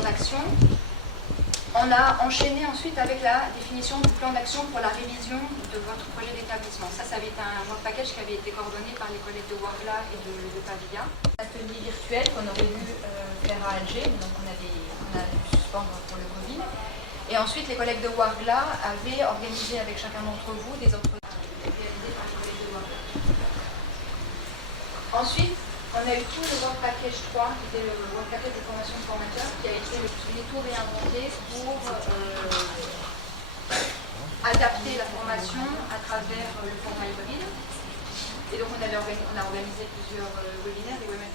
plan d'action. On a enchaîné ensuite avec la définition du plan d'action pour la révision de votre projet d'établissement. Ça avait été un work package qui avait été coordonné par les collègues de Wargla et de Pavilla. Atelier virtuel qu'on aurait dû faire à Alger, donc on a dû suspendre pour le Covid. Et ensuite, les collègues de Wargla avaient organisé avec chacun d'entre vous des entretiens réalisés par les collègues de Wargla. Ensuite, on a eu tout le work package 3, qui était le work package de formation de formateurs, qui a été tout réinventé pour adapter la formation à travers le format hybride. Et donc on a organisé plusieurs webinaires, des webinaires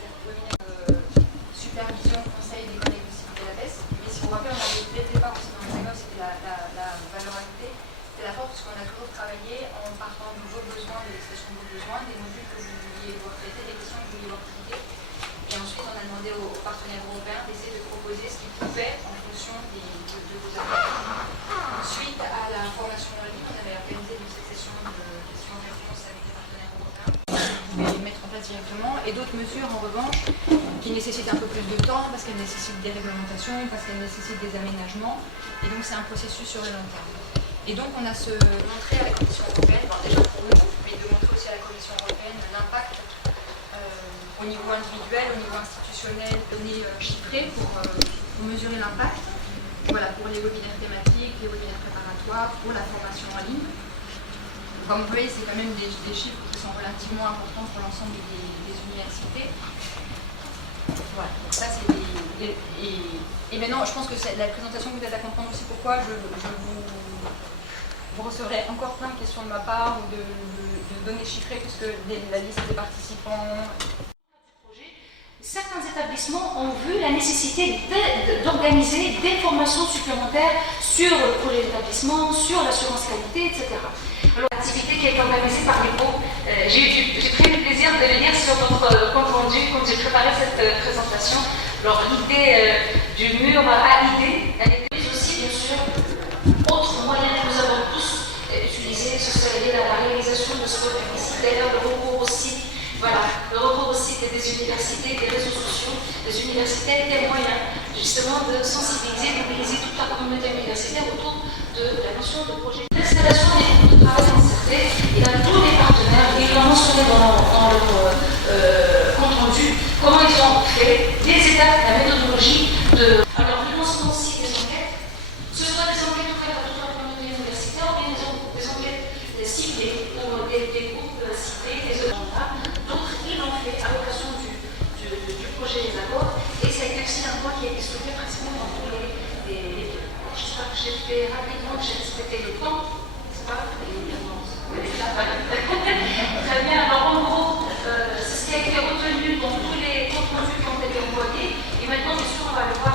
supervision, conseil des collègues du site de la BES. Mais si vous vous rappelez, on avait dès le départ aussi dans le diagnostic, c'était la valeur ajoutée, c'était la force, puisqu'on a toujours travaillé en partant de vos besoins, de l'expression de vos besoins, des modules que vous vouliez voir traiter, des questions que vous vouliez voir traiter. Et ensuite, on a demandé aux partenaires européens d'essayer de proposer ce qu'ils pouvaient en fonction de vos attentes. Suite à la formation en ligne, on avait organisé une succession de questions-réponses avec les partenaires européens. Vous pouvez les mettre en place directement. Et d'autres mesures, en revanche, qui nécessitent un peu plus de temps, parce qu'elles nécessitent des réglementations, parce qu'elles nécessitent des aménagements. Et donc, c'est un processus sur le long terme. Et donc, on a montré à la Commission européenne, déjà pour nous, mais de montrer aussi à la Commission européenne l'impact au niveau individuel, au niveau institutionnel, données chiffrées pour mesurer l'impact. Voilà, pour les webinaires thématiques, les webinaires préparatoires, pour la formation en ligne. Comme vous voyez, c'est quand même des chiffres qui sont relativement importants pour l'ensemble des universités. Voilà, donc ça c'est et maintenant, je pense que la présentation vous aide à comprendre aussi pourquoi vous recevrez encore plein de questions de ma part ou de données chiffrées, puisque la liste des participants. Certains établissements ont vu la nécessité d'organiser des formations supplémentaires sur le projet d'établissement, sur l'assurance qualité, etc. Alors, l'activité qui a été organisée par les groupes, j'ai très eu le plaisir de le lire sur votre compte rendu quand j'ai préparé cette présentation. Alors, l'idée du mur à idées, elle était aussi, bien sûr, autre moyen que nous avons tous utilisé, ce serait lié à la réalisation de spots publicitaires, le recours au site. Voilà, le recours au site des universités, des réseaux sociaux, des universités, des moyens justement de sensibiliser, de mobiliser toute la communauté universitaire autour de la notion de projet. L'installation des groupes de travail concertés, et là tous les partenaires, ils l'ont mentionné dans leur compte rendu, comment ils ont fait, les étapes, la méthodologie de. Alors, le lancement aussi des enquêtes, ce soit des enquêtes ouvertes à toute la communauté universitaire ou bien des enquêtes ciblées pour des groupes cités, des agendas. D'autres, ils l'ont fait à l'occasion du projet des accords, et ça a été aussi un point qui a été soulevé pratiquement dans tous les j'espère que j'ai fait rapidement, que j'ai respecté le temps, c'est pas